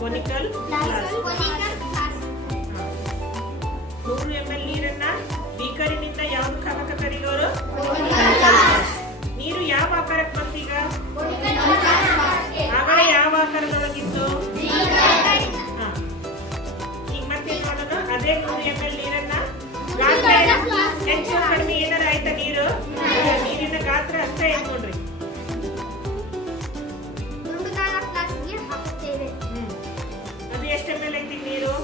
Conical flask. 100 ml ನೀರನ್ನ ಬೀಕರಿನಿಂದ ಯಾವ್ದಕ್ಕೆ ಹಾಕಕತ್ತಾರೆ ಈಗ ಅವರು? ನೀರು ಯಾವ ಆಕಾರಕ್ಕೆ ಬಂತೀಗ? ಆಗಲೇ ಯಾವ ಆಕಾರದೊಳಗಿತ್ತು? ಈಗ ಮತ್ತೇನ್ ಮಾಡೋಣ? ಅದೇ 100 ml ನೀರನ್ನ ಗಾತ್ರ ಹೆಚ್ಚು ಕಡಿಮೆ ಏನಾರ ಆಯ್ತಾ? ನೀರಿನ ಗಾತ್ರ ಅಷ್ಟೇ ಏನ್ ನೋಡ್ರಿ. ಅದು ಎಷ್ಟು ml ಐತಿ ನೀರು?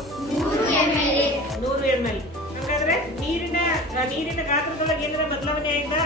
100 ml. ಹಾಗಾದ್ರೆ ನೀರಿನ ಗಾತ್ರದೊಳಗೆ ಏನಾರ ಬದಲಾವಣೆ ಆಯ್ತಾ?